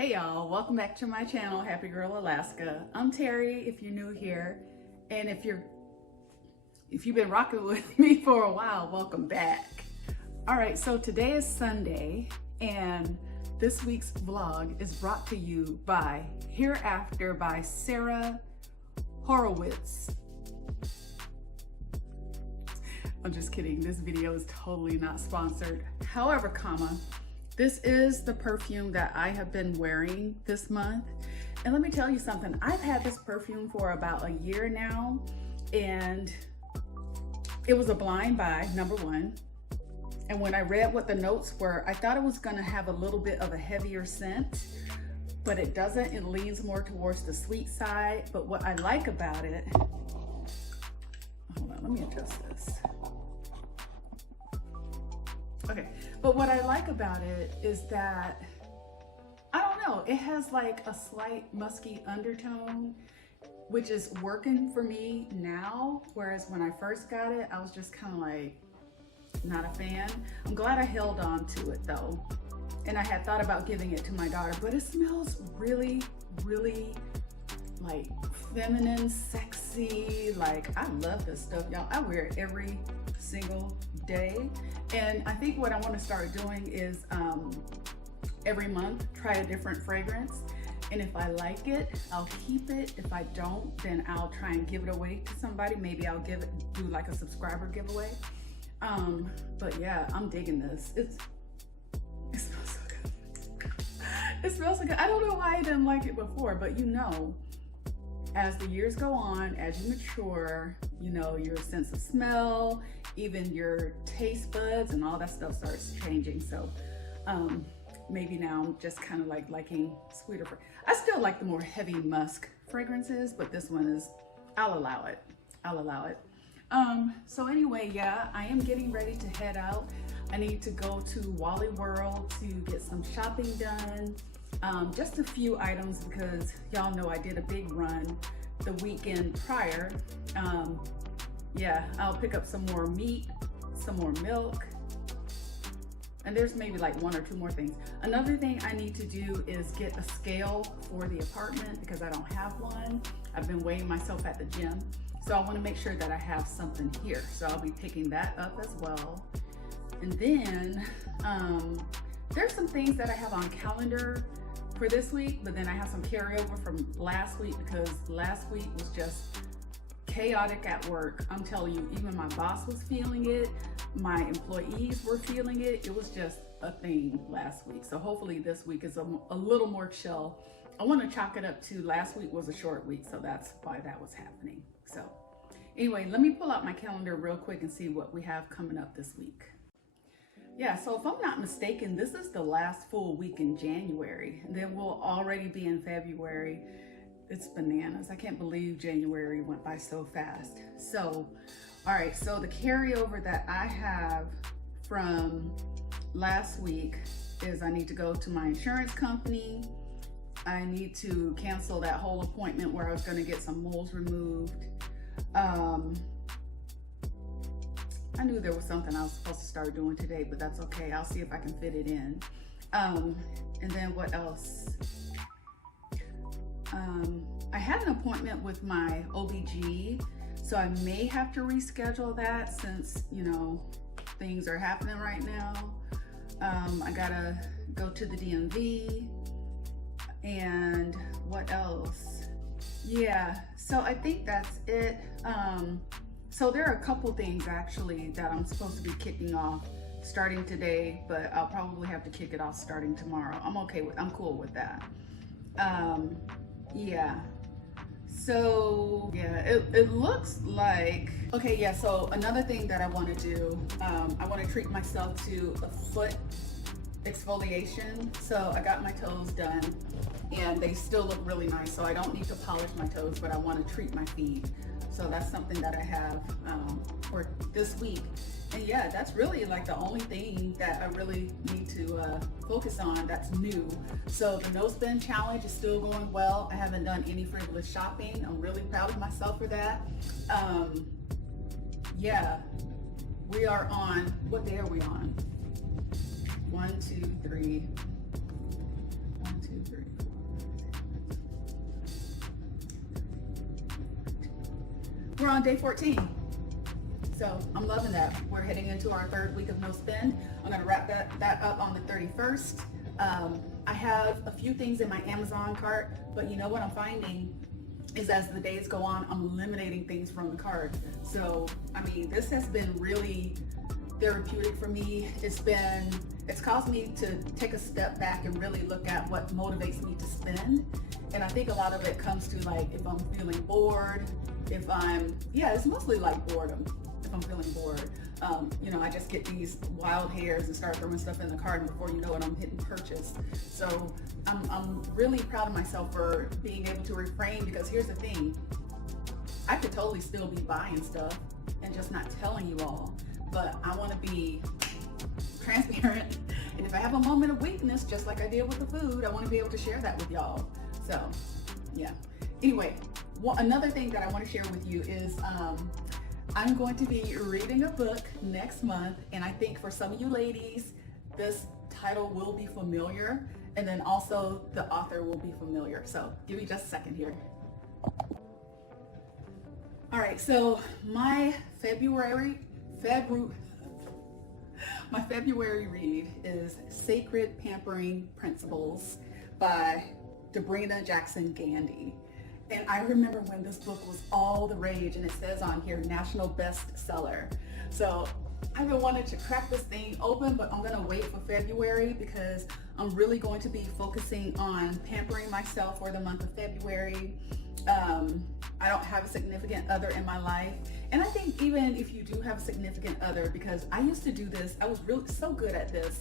Hey y'all, welcome back to my channel, Happy Girl Alaska. I'm Terry if you're new here, and if you've been rocking with me for a while, welcome back. All right, so today is Sunday, and this week's vlog is brought to you by Hereafter by Sarah Horowitz. I'm just kidding, this video is totally not sponsored. However, this is the perfume that I have been wearing this month. And let me tell you something, I've had this perfume for about a year now, and it was a blind buy, number one. And when I read what the notes were, I thought it was gonna have a little bit of a heavier scent, but it doesn't. It leans more towards the sweet side. But what I like about it, hold on, let me adjust this. Okay, but what I like about it is that, I don't know, it has like a slight musky undertone, which is working for me now. Whereas when I first got it, I was just kind of like, not a fan. I'm glad I held on to it though. And I had thought about giving it to my daughter, but it smells really, really like feminine, sexy. Like, I love this stuff, y'all. I wear it every single day. And I think what I want to start doing is every month try a different fragrance, and if I like it, I'll keep it. If I don't, then I'll try and give it away to somebody. Maybe I'll do like a subscriber giveaway. But yeah, I'm digging this. It smells so good. It smells so good. I don't know why I didn't like it before, but you know, as the years go on, as you mature, you know, your sense of smell, even your taste buds and all that stuff starts changing. So maybe now I'm just kind of like liking sweeter. I still like the more heavy musk fragrances, but this one is, I'll allow it. I'll allow it. So anyway, yeah, I am getting ready to head out. I need to go to Wally World to get some shopping done. Just a few items because y'all know I did a big run the weekend prior. Yeah, I'll pick up some more meat, some more milk, and there's maybe like one or two more things. Another thing I need to do is get a scale for the apartment because I don't have one. I've been weighing myself at the gym, so I want to make sure that I have something here. So I'll be picking that up as well. And then there's some things that I have on calendar for this week, but then I have some carryover from last week because last week was just chaotic at work. I'm telling you, even my boss was feeling it. My employees were feeling it. It was just a thing last week. So hopefully this week is a little more chill. I want to chalk it up to last week was a short week, so that's why that was happening. So anyway, let me pull out my calendar real quick and see what we have coming up this week. Yeah, so if I'm not mistaken, this is the last full week in January. And then we'll already be in February. It's bananas. I can't believe January went by so fast. So, all right, so the carryover that I have from last week is I need to go to my insurance company. I need to cancel that whole appointment where I was gonna get some moles removed. I knew there was something I was supposed to start doing today, but that's okay. I'll see if I can fit it in. And then what else? I had an appointment with my OBG, so I may have to reschedule that since, you know, things are happening right now. I gotta go to the DMV, and what else? Yeah, so I think that's it. So there are a couple things actually that I'm supposed to be kicking off starting today, but I'll probably have to kick it off starting tomorrow. I'm cool with that. Yeah. So yeah, it looks like, okay, yeah, so another thing that I want to do, I want to treat myself to a foot exfoliation. So I got my toes done and they still look really nice, so I don't need to polish my toes, but I want to treat my feet. So that's something that I have for this week. And yeah, that's really like the only thing that I really need to focus on that's new. So the no spend challenge is still going well. I haven't done any frivolous shopping. I'm really proud of myself for that. Yeah, we are on, what day are we on? 1, 2, 3, 1, 2, 3, we're on day 14. So I'm loving that. We're heading into our 3rd week of no spend. I'm gonna wrap that up on the 31st. I have a few things in my Amazon cart, but you know what I'm finding is as the days go on, I'm eliminating things from the cart. So, I mean, this has been really therapeutic for me. It's caused me to take a step back and really look at what motivates me to spend. And I think a lot of it comes to like, if I'm feeling bored, it's mostly like boredom. If I'm feeling bored, you know, I just get these wild hairs and start throwing stuff in the cart, and before you know it, I'm hitting purchase. So I'm really proud of myself for being able to refrain, because here's the thing, I could totally still be buying stuff and just not telling you all, but I want to be transparent. And if I have a moment of weakness, just like I did with the food, I want to be able to share that with y'all. So yeah, anyway, another thing that I want to share with you is I'm going to be reading a book next month, and I think for some of you ladies, this title will be familiar, and then also the author will be familiar. So give me just a second here. All right, so my February read is Sacred Pampering Principles by Debrina Jackson Gandy. And I remember when this book was all the rage, and it says on here, national bestseller. So I've been wanting to crack this thing open, but I'm gonna wait for February because I'm really going to be focusing on pampering myself for the month of February. I don't have a significant other in my life. And I think even if you do have a significant other, because I used to do this, I was really so good at this,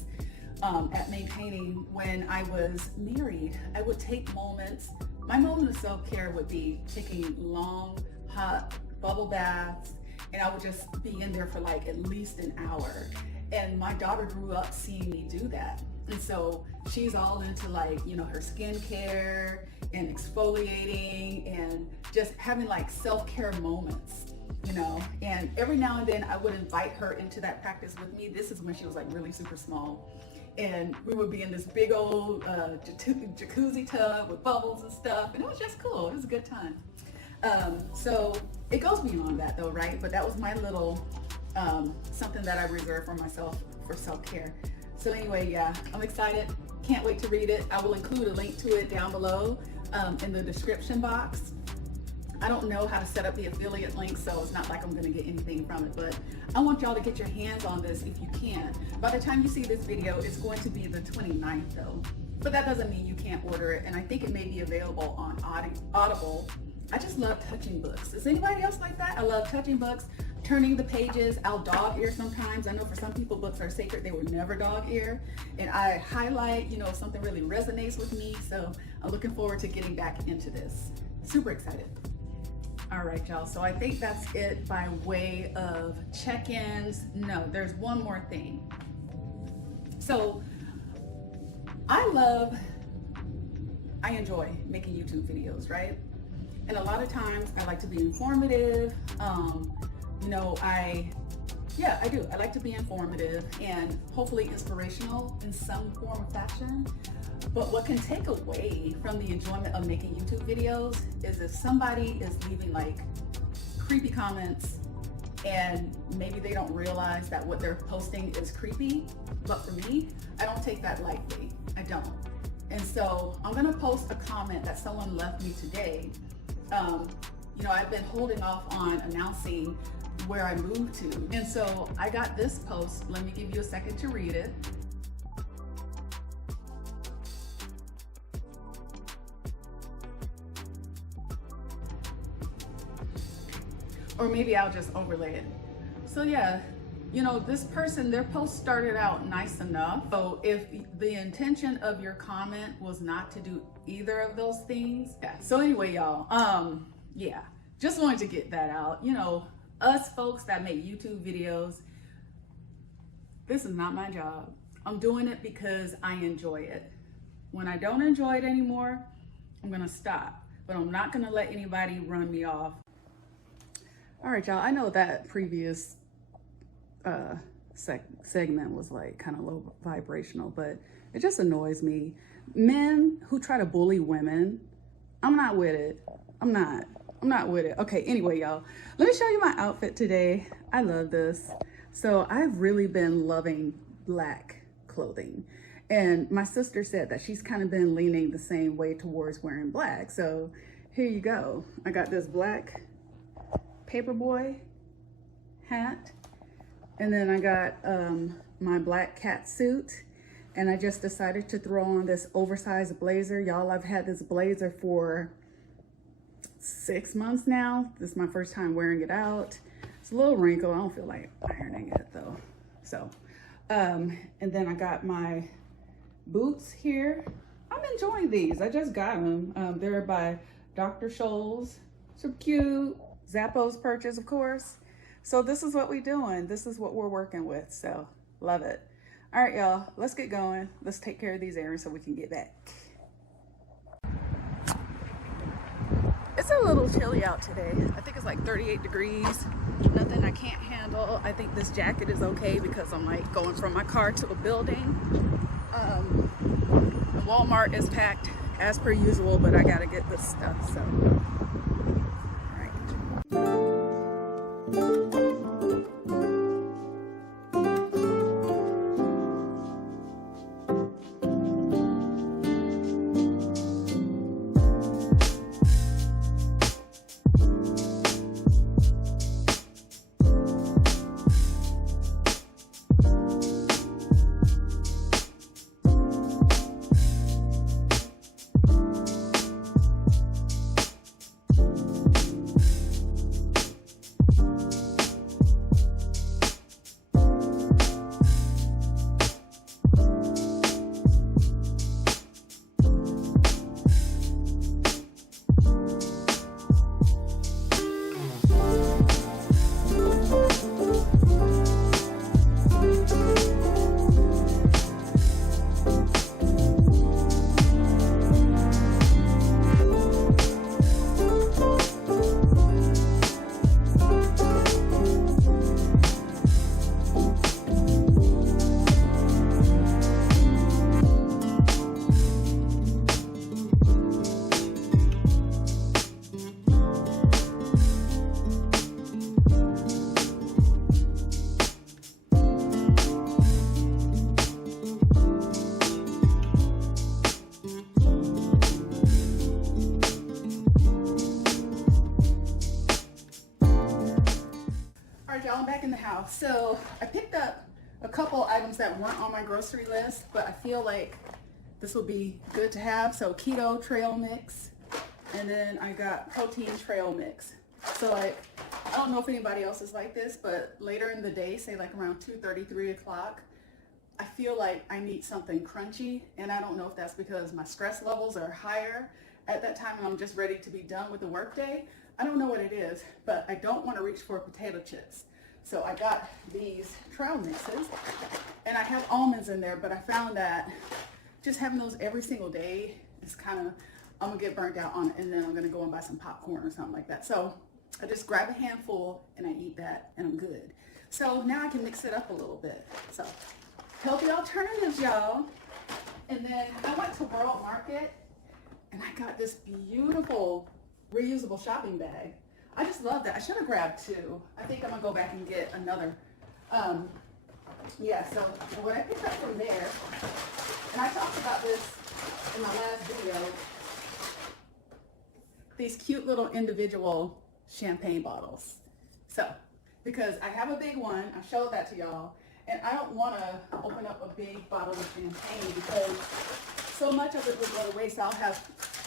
at maintaining when I was married. I would take moments. My moment of self-care would be taking long, hot bubble baths, and I would just be in there for like at least an hour. And my daughter grew up seeing me do that. And so she's all into like, you know, her skincare and exfoliating and just having like self-care moments, you know. And every now and then I would invite her into that practice with me. This is when she was like really super small. And we would be in this big old jacuzzi tub with bubbles and stuff, and it was just cool. It was a good time. So it goes beyond that though, right? But that was my little something that I reserved for myself for self-care. So anyway, yeah, I'm excited. Can't wait to read it. I will include a link to it down below in the description box. I don't know how to set up the affiliate link, so it's not like I'm gonna get anything from it, but I want y'all to get your hands on this if you can. By the time you see this video, it's going to be the 29th though. But that doesn't mean you can't order it, and I think it may be available on Audible. I just love touching books. Is anybody else like that? I love touching books, turning the pages. I'll dog ear sometimes. I know for some people books are sacred, they would never dog ear. And I highlight, you know, if something really resonates with me. So I'm looking forward to getting back into this. Super excited. All right, y'all, so I think that's it by way of check-ins. No, there's one more thing. So I enjoy making YouTube videos, right? And a lot of times I like to be informative. You know, I do. I like to be informative and hopefully inspirational in some form or fashion. But what can take away from the enjoyment of making YouTube videos is if somebody is leaving like creepy comments and maybe they don't realize that what they're posting is creepy. But for me, I don't take that lightly. I don't. And so I'm gonna post a comment that someone left me today. You know, I've been holding off on announcing where I moved to. And so I got this post. Let me give you a second to read it. Or maybe I'll just overlay it. So yeah, you know, this person, their post started out nice enough. So if the intention of your comment was not to do either of those things. Yeah. So anyway, y'all, yeah, just wanted to get that out. You know, us folks that make YouTube videos, this is not my job. I'm doing it because I enjoy it. When I don't enjoy it anymore, I'm gonna stop, but I'm not gonna let anybody run me off. All right, y'all, I know that previous segment was like kind of low vibrational, but it just annoys me. Men who try to bully women, I'm not with it. I'm not. I'm not with it. Okay, anyway, y'all, let me show you my outfit today. I love this. So I've really been loving black clothing. And my sister said that she's kind of been leaning the same way towards wearing black. So here you go. I got this black paperboy hat. And then I got my black cat suit. And I just decided to throw on this oversized blazer. Y'all, I've had this blazer for 6 months now. This is my first time wearing it out. It's a little wrinkled. I don't feel like ironing it though. So, and then I got my boots here. I'm enjoying these. I just got them. They're by Dr. Scholl's. So cute. Zappos purchase, of course. So this is what we're doing. This is what we're working with. So love it. All right, y'all, let's get going. Let's take care of these errands so we can get back. It's a little chilly out today. I think it's like 38 degrees. Nothing I can't handle. I think this jacket is okay because I'm like going from my car to a building. Walmart is packed as per usual, but I gotta get this stuff, so. All right. Y'all, I'm back in the house. So I picked up a couple items that weren't on my grocery list, but I feel like this will be good to have. So keto trail mix, and then I got protein trail mix. So like, I don't know if anybody else is like this, but later in the day, say like around 2:30, 3 o'clock, I feel like I need something crunchy, and I don't know if that's because my stress levels are higher at that time and I'm just ready to be done with the workday. I don't know what it is, but I don't want to reach for potato chips. So I got these trail mixes, and I have almonds in there, but I found that just having those every single day is kind of, I'm gonna get burnt out on it, and then I'm gonna go and buy some popcorn or something like that. So I just grab a handful and I eat that and I'm good. So now I can mix it up a little bit. So healthy alternatives, y'all. And then I went to World Market and I got this beautiful reusable shopping bag. I just love that. I should have grabbed two. I think I'm gonna go back and get another. Yeah, so what I picked up from there, and I talked about this in my last video, these cute little individual champagne bottles. So, because I have a big one, I showed that to y'all, and I don't want to open up a big bottle of champagne because so much of it would go to waste. I'll have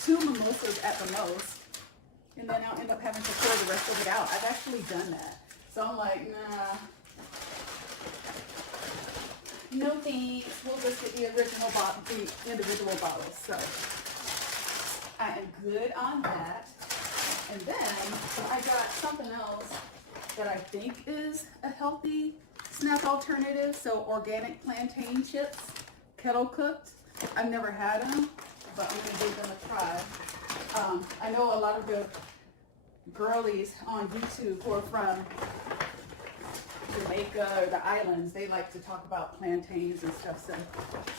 2 mimosas at the most, and then I'll end up having to pour the rest of it out. I've actually done that. So I'm like, nah, no thanks. We'll just get the original bottle, the individual bottles. So I am good on that. And then I got something else that I think is a healthy snack alternative. So organic plantain chips, kettle cooked. I've never had them, but I'm gonna give them a try. I know a lot of the girlies on YouTube who are from Jamaica or the islands, they like to talk about plantains and stuff. So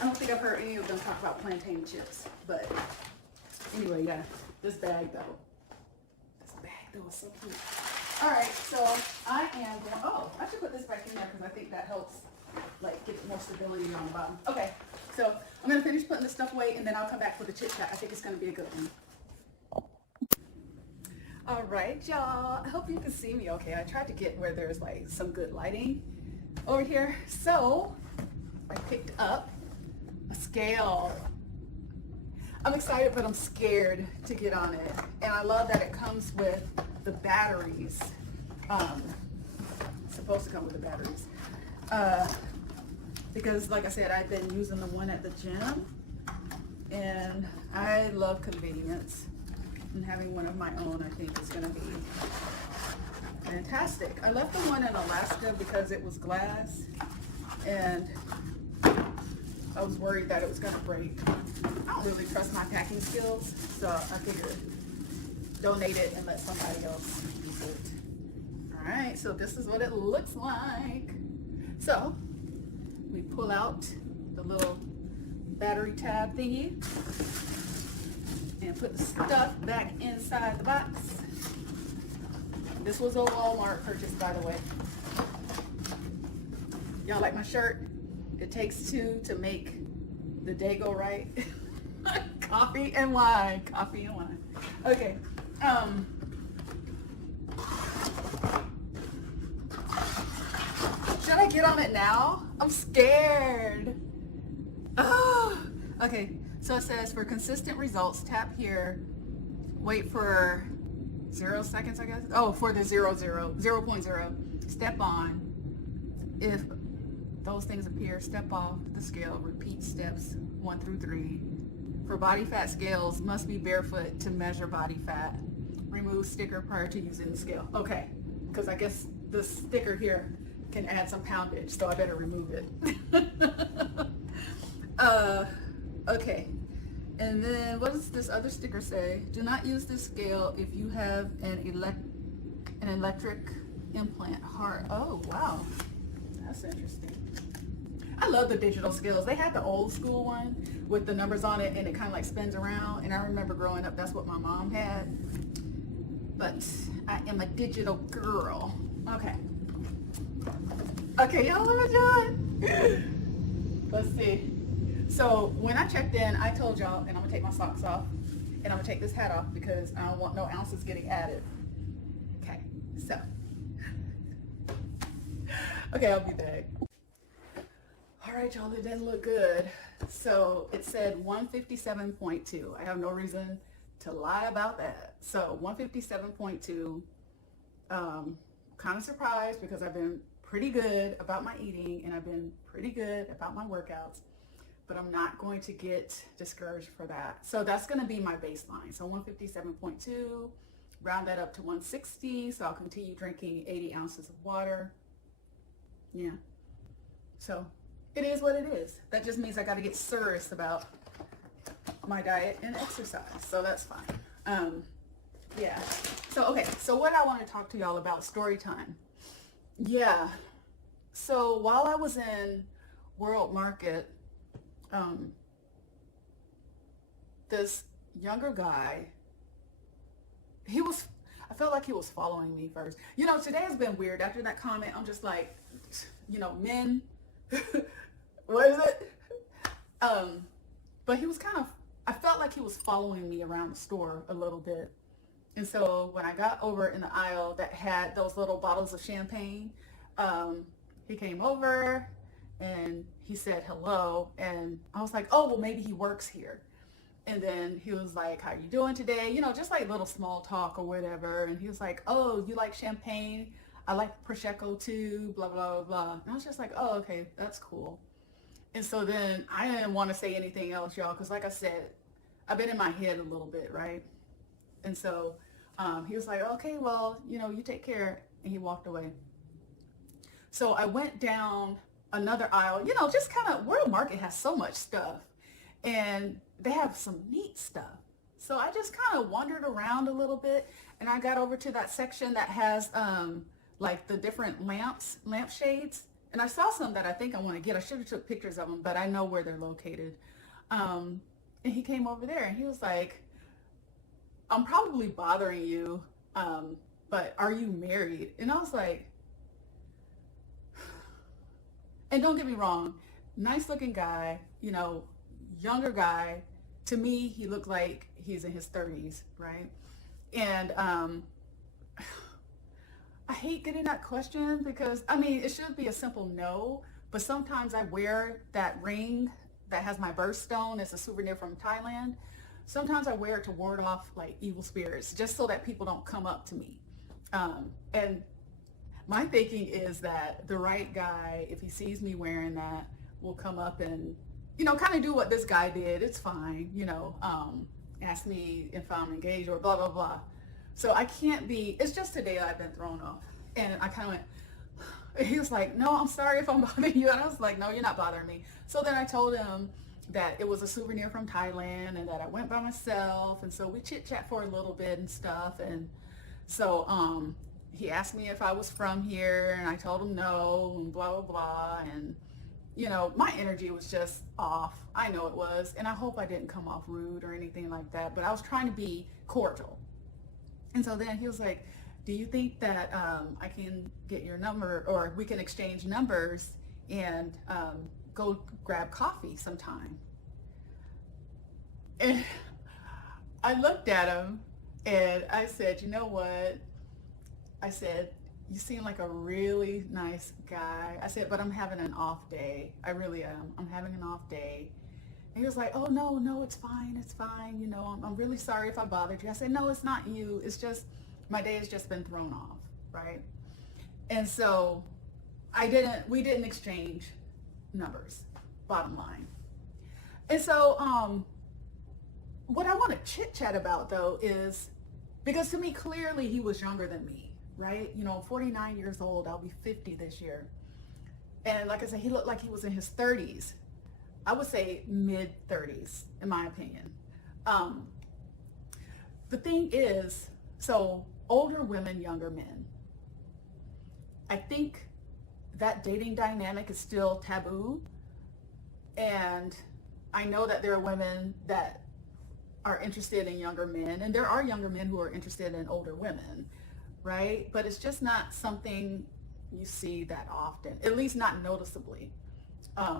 I don't think I've heard any of them talk about plantain chips. But anyway, yeah, this bag though. This bag That was so cute. All right, so I am going, oh, I should put this back in there because I think that helps like get more stability on the bottom. Okay, so I'm gonna finish putting this stuff away and then I'll come back for the chit chat. I think it's gonna be a good one. All right, y'all, I hope you can see me okay. I tried to get where there's like some good lighting over here. So I picked up a scale. I'm excited, but I'm scared to get on it. And I love that it comes with the batteries. It's supposed to come with the batteries. Because like I said, I've been using the one at the gym and I love convenience. And having one of my own, I think, is gonna be fantastic. I left the one in Alaska because it was glass and I was worried that it was gonna break. I don't really trust my packing skills, so I figured donate it and let somebody else use it. All right, so this is what it looks like. So we pull out the little battery tab thingy and put the stuff back inside the box. This was a Walmart purchase, by the way. Y'all like my shirt? It takes two to make the day go right. Coffee and wine, coffee and wine. Okay. Should I get on it now? I'm scared. Oh, okay. So it says for consistent results, tap here. Wait for 0 seconds, I guess. Oh, for the 0.0. Step on. If those things appear, step off the scale. Repeat steps 1 through 3. For body fat scales, must be barefoot to measure body fat. Remove sticker prior to using the scale. Okay, because I guess the sticker here can add some poundage, so I better remove it. Okay, and then what does this other sticker say? Do not use this scale if you have an electric implant heart. Oh, wow, that's interesting. I love the digital scales. They had the old school one with the numbers on it and it kind of like spins around, and I remember growing up, that's what my mom had. But I am a digital girl. Okay. Okay, y'all, what am I doing? Let's see. So when I checked in, I told y'all, and I'm gonna take my socks off, and I'm gonna take this hat off because I don't want no ounces getting added. Okay, so. Okay, I'll be back. All right, y'all, it doesn't look good. So it said 157.2. I have no reason to lie about that. So 157.2, kind of surprised because I've been pretty good about my eating and I've been pretty good about my workouts, but I'm not going to get discouraged for that. So that's going to be my baseline. So 157.2, round that up to 160. So I'll continue drinking 80 ounces of water. Yeah. So it is what it is. That just means I got to get serious about my diet and exercise. So that's fine. Yeah. So, okay. So what I want to talk to y'all about, story time. Yeah. So while I was in World Market, this younger guy, I felt like he was following me first. You know, today has been weird. After that comment, I'm just like, you know, men, what is it? But he was kind of, I felt like he was following me around the store a little bit. And so when I got over in the aisle that had those little bottles of champagne, he came over and he said hello. And I was like, oh, well, maybe he works here. And then he was like, how you doing today? You know, just like little small talk or whatever. And he was like, oh, you like champagne? I like Prosecco too, blah, blah, blah, blah. And I was just like, oh, okay, that's cool. And so then I didn't want to say anything else, y'all, because like I said, I've been in my head a little bit, right? And so he was like, okay, well, you know, you take care. And he walked away. So I went down another aisle, you know, just kind of, World Market has so much stuff. And they have some neat stuff. So I just kind of wandered around a little bit, and I got over to that section that has like the different lampshades. And I saw some that I think I want to get. I should have took pictures of them, but I know where they're located. And he came over there and he was like, I'm probably bothering you. but are you married? And I was like, and don't get me wrong, nice looking guy, you know, younger guy. To me, he looked like he's in his 30s, right? And I hate getting that question because, I mean, it should be a simple no, but sometimes I wear that ring that has my birthstone as a souvenir from Thailand. Sometimes I wear it to ward off like evil spirits, just so that people don't come up to me. And my thinking is that the right guy, if he sees me wearing that, will come up and, you know, kind of do what this guy did. It's fine, you know, ask me if I'm engaged or blah, blah, blah. So I can't be, it's just today I've been thrown off. And I kind of went, he was like, no, I'm sorry if I'm bothering you. And I was like, no, you're not bothering me. So then I told him that it was a souvenir from Thailand and that I went by myself. And so we chit chat for a little bit and stuff. And so he asked me if I was from here and I told him no and blah, blah, blah. And, you know, my energy was just off. I know it was. And I hope I didn't come off rude or anything like that. But I was trying to be cordial. And so then he was like, do you think that I can get your number or we can exchange numbers and go grab coffee sometime? And I looked at him and I said, you know what? I said, you seem like a really nice guy. I said, but I'm having an off day. I really am. I'm having an off day. And he was like, oh, no, it's fine. It's fine. You know, I'm really sorry if I bothered you. I said, no, it's not you. It's just my day has just been thrown off, right? And so we didn't exchange numbers, bottom line. And so what I want to chit chat about though is, because to me, clearly he was younger than me, right? You know, 49 years old, I'll be 50 this year. And like I said, he looked like he was in his 30s. I would say mid 30s, in my opinion. The thing is, so older women, younger men. I think that dating dynamic is still taboo. And I know that there are women that are interested in younger men, and there are younger men who are interested in older women, right? But it's just not something you see that often, at least not noticeably.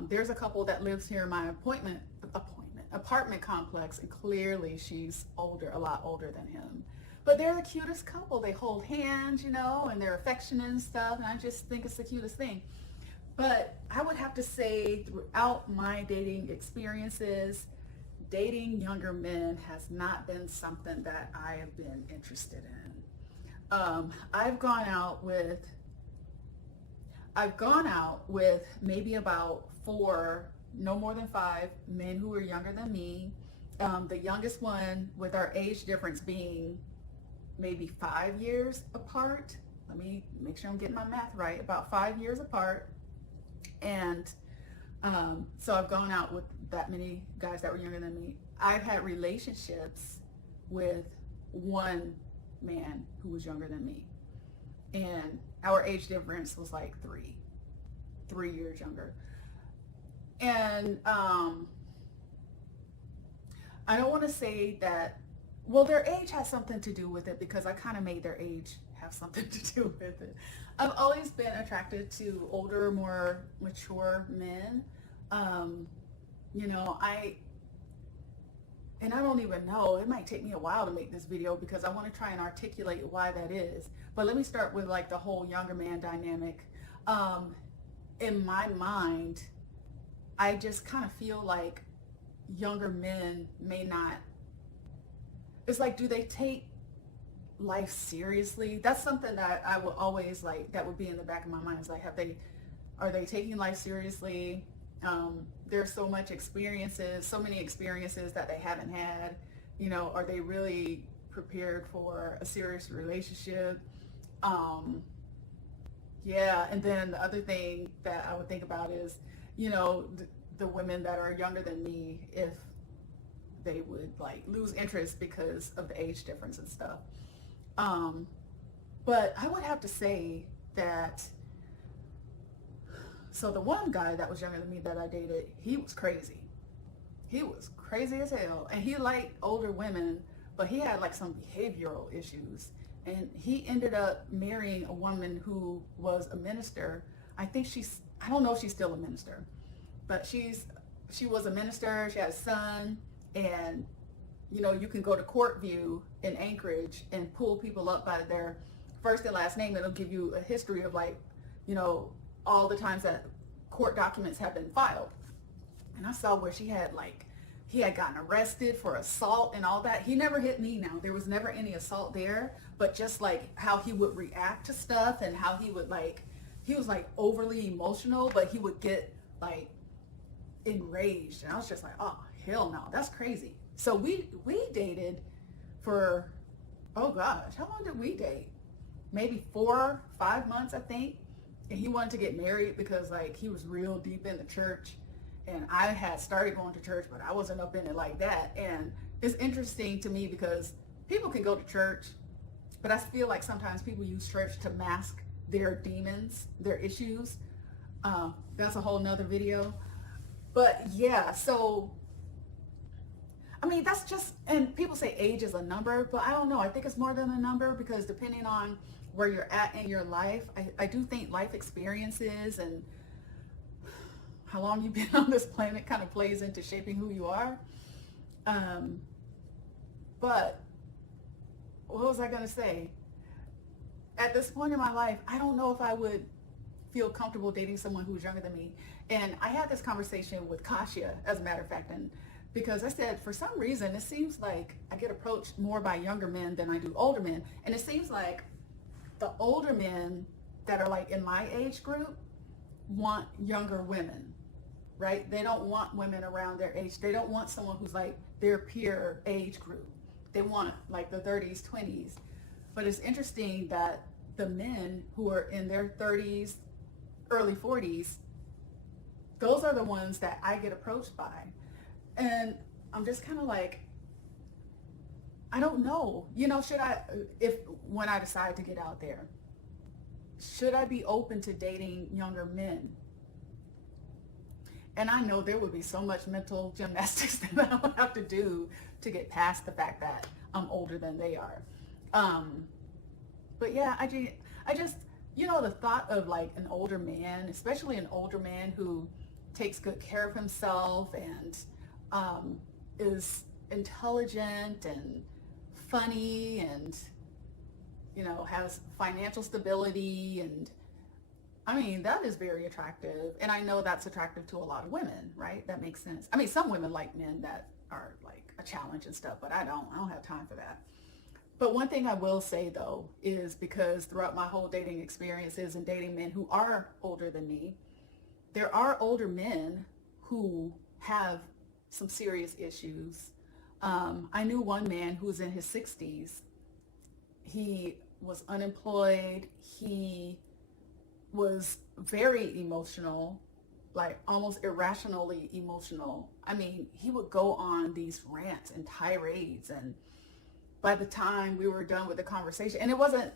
There's a couple that lives here in my apartment complex, and clearly she's older, a lot older than him. But they're the cutest couple. They hold hands, you know, and they're affectionate and stuff, and I just think it's the cutest thing. But I would have to say, throughout my dating experiences, dating younger men has not been something that I have been interested in. I've gone out with maybe about 4, no more than 5 men who are younger than me. The youngest one, with our age difference being maybe 5 years apart. Let me make sure I'm getting my math right. About 5 years apart. And so I've gone out with that many guys that were younger than me. I've had relationships with one man who was younger than me. And our age difference was like 3 years younger. And I don't want to say that, well, their age has something to do with it, because I kind of made their age have something to do with it. I've always been attracted to older, more mature men. You know, I don't even know, it might take me a while to make this video because I want to try and articulate why that is. But let me start with like the whole younger man dynamic. In my mind, I just kind of feel like younger men may not, it's like, do they take life seriously? That's something that I will always like, that would be in the back of my mind. Is like, are they taking life seriously? There's so many experiences that they haven't had. You know, are they really prepared for a serious relationship? Yeah, and then the other thing that I would think about is, you know, the women that are younger than me, if they would like lose interest because of the age difference and stuff. But I would have to say that, so the one guy that was younger than me that I dated, he was crazy. He was crazy as hell. And he liked older women, but he had like some behavioral issues. and he ended up marrying a woman who was a minister. I don't know if she's still a minister, but she was a minister. She had a son, and you can go to Court View in Anchorage and pull people up by their first and last name. It'll give you a history of all the times that court documents have been filed. And I saw where he had gotten arrested for assault and all that. He never hit me now. There was never any assault there, but just how he would react to stuff and how he would he was overly emotional, but he would get enraged. And I was just like, oh, hell no, that's crazy. So we dated for, oh gosh, how long did we date? Maybe 4, 5 months, I think. And he wanted to get married because he was real deep in the church. And I had started going to church, but I wasn't up in it like that. And it's interesting to me because people can go to church, but I feel like sometimes people use church to mask their demons, their issues. That's a whole nother video. But yeah, so, I mean, that's just, and people say age is a number, but I don't know. I think it's more than a number because depending on where you're at in your life, I do think life experiences and how long you've been on this planet kind of plays into shaping who you are. But what was I going to say? At this point in my life, I don't know if I would feel comfortable dating someone who's younger than me. And I had this conversation with Kasia, as a matter of fact, and because I said, for some reason, it seems like I get approached more by younger men than I do older men. And it seems like the older men that are in my age group want younger women. Right? They don't want women around their age. They don't want someone who's their peer age group. They want the 30s, 20s. But it's interesting that the men who are in their 30s, early 40s, those are the ones that I get approached by. And I'm just kind of I don't know. When I decide to get out there, should I be open to dating younger men? And I know there would be so much mental gymnastics that I would have to do to get past the fact that I'm older than they are. But yeah, I just, the thought of an older man, especially an older man who takes good care of himself and is intelligent and funny and, has financial stability, and I mean, that is very attractive. And I know that's attractive to a lot of women, right? That makes sense. I mean, some women like men that are a challenge and stuff, but I don't have time for that. But one thing I will say though, is because throughout my whole dating experiences and dating men who are older than me, there are older men who have some serious issues. I knew one man who was in his 60s. He was unemployed. He was very emotional, almost irrationally emotional. I mean, he would go on these rants and tirades, and by the time we were done with the conversation, and it wasn't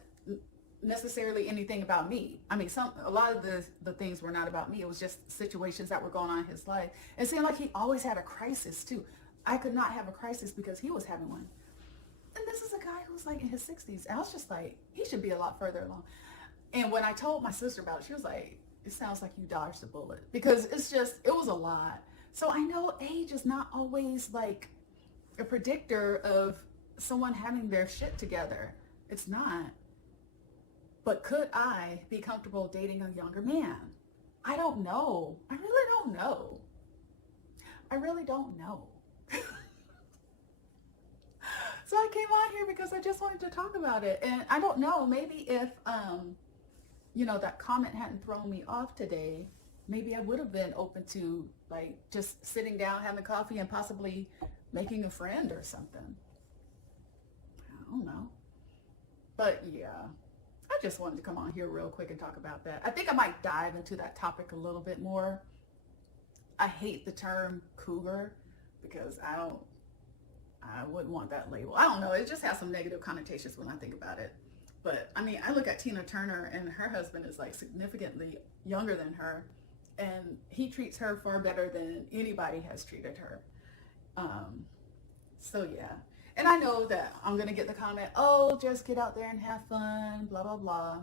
necessarily anything about me. I mean, a lot of the things were not about me. It was just situations that were going on in his life. It seemed like he always had a crisis too. I could not have a crisis because he was having one. And this is a guy who's in his 60s. And I was just he should be a lot further along. And when I told my sister about it, she was like, it sounds like you dodged a bullet, because it was a lot. So I know age is not always a predictor of someone having their shit together. It's not. But could I be comfortable dating a younger man? I don't know. I really don't know. I really don't know. So I came on here because I just wanted to talk about it. And I don't know, maybe if, that comment hadn't thrown me off today, maybe I would have been open to just sitting down, having coffee, and possibly making a friend or something. I don't know. But yeah, I just wanted to come on here real quick and talk about that. I think I might dive into that topic a little bit more. I hate the term cougar because I wouldn't want that label. I don't know. It just has some negative connotations when I think about it. But I mean, I look at Tina Turner, and her husband is significantly younger than her, and he treats her far better than anybody has treated her. So yeah. And I know that I'm going to get the comment, oh, just get out there and have fun, blah, blah, blah.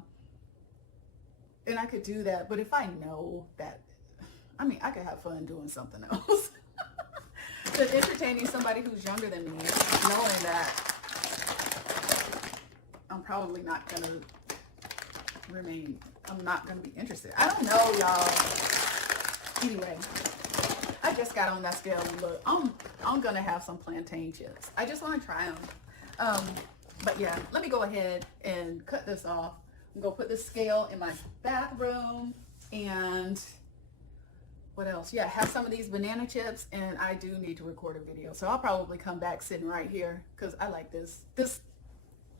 And I could do that. But if I know that, I mean, I could have fun doing something else. But entertaining somebody who's younger than me, knowing that I'm probably not going to I'm not going to be interested. I don't know, y'all. Anyway, I just got on that scale and look, I'm going to have some plantain chips. I just want to try them. But yeah, let me go ahead and cut this off. I'm going to put this scale in my bathroom, and what else? Yeah, have some of these banana chips, and I do need to record a video. So I'll probably come back sitting right here because I like this. This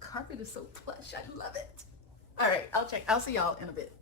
carpet is so plush. I love it. All right, I'll see y'all in a bit.